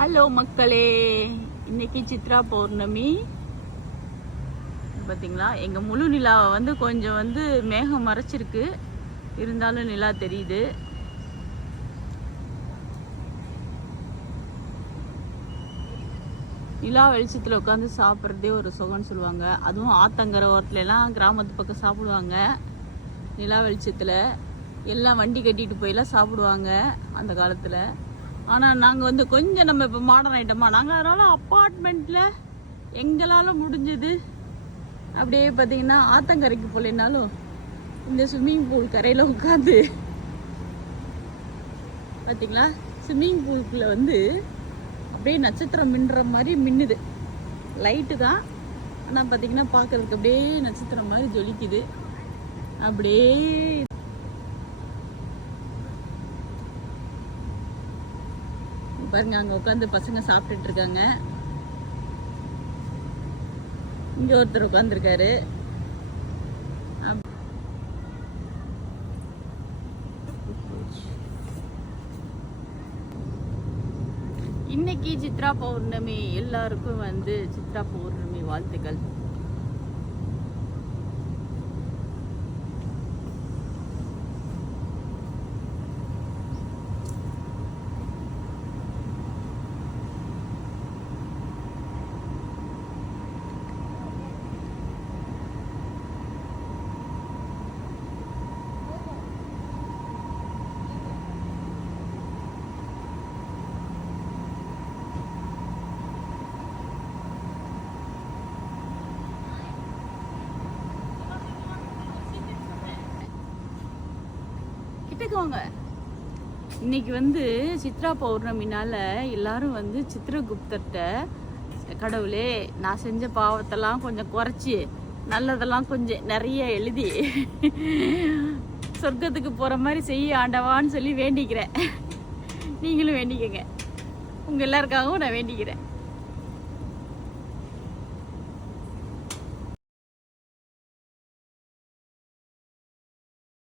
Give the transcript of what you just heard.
Hello மக்களே, இன்னைக்கு சித்ரா பௌர்ணமி. பார்த்தீங்களா, எங்கள் முழு நிலாவை வந்து கொஞ்சம் மேகம் மறைச்சிருக்கு, இருந்தாலும் நிலா தெரியுது. நிலா வெளிச்சத்தில் உட்காந்து சாப்பிட்றதே ஒரு சுகம்னு சொல்லுவாங்க. அதுவும் ஆத்தங்கரை ஓரத்துலலாம் கிராமத்து பக்கம் சாப்பிடுவாங்க. நிலா வெளிச்சத்தில் எல்லாம் வண்டி கட்டிட்டு போயெல்லாம் சாப்பிடுவாங்க அந்த காலத்தில். ஆனால் நாங்கள் கொஞ்சம் நம்ம இப்போ மாடர்ன் ஐட்டமா நாங்கள், அதனால் அப்பார்ட்மெண்ட்டில் எங்களால் முடிஞ்சது அப்படியே பார்த்தீங்கன்னா ஆத்தங்கரைக்கு போகலைனாலும் இந்த ஸ்விம்மிங் பூல் கரையில் உட்காந்து பார்த்தீங்களா, ஸ்விம்மிங் பூலுக்குள்ளே அப்படியே நட்சத்திரம் மின்னுற மாதிரி மின்னுது. லைட்டு தான், ஆனால் பார்த்தீங்கன்னா பார்க்கறதுக்கு அப்படியே நட்சத்திரம் மாதிரி ஜொலிக்குது. அப்படியே பாருங்க, அங்கே உட்காந்து பசங்க சாப்பிட்டுட்டு இருக்காங்க. இங்கே ஒருத்தர் உட்காந்துருக்காரு. இன்னைக்கு சித்ரா பௌர்ணமி. எல்லாருக்கும் சித்ரா பௌர்ணமி வாழ்த்துக்கள். இன்னைக்கு சித்ரா பௌர்ணமினால எல்லாரும் சித்திரகுப்தர்கிட்ட, கடவுளே நான் செஞ்ச பாவத்தெல்லாம் கொஞ்சம் குறைச்சி நல்லதெல்லாம் கொஞ்சம் நிறைய எழுதி சொர்க்கத்துக்கு போகிற மாதிரி செய்ய ஆண்டவான்னு சொல்லி வேண்டிக்கிறேன். நீங்களும் வேண்டிக்கங்க, உங்கள் எல்லாருக்காகவும் நான் வேண்டிக்கிறேன்.